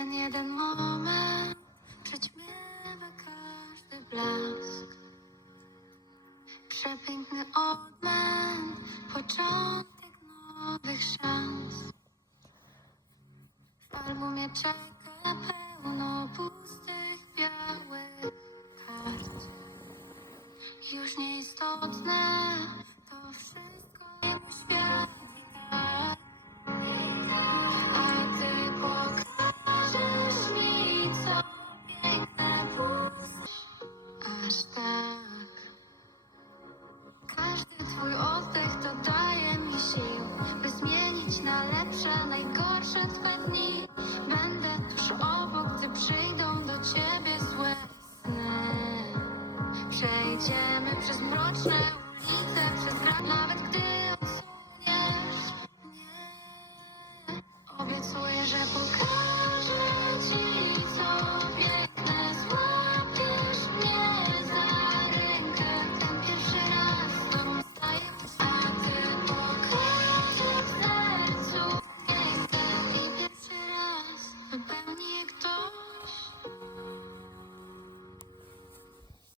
Ten jeden moment przećmiewa każdy blask. Przepiękny odmęt, początek nowych szans. W albumie czeka pełno pustych, Tak. Każdy twój oddech to daje mi sił, by zmienić na lepsze najgorsze dni. Będę tuż obok, gdy przyjdą do ciebie złe sny. Przejdziemy przez mroczne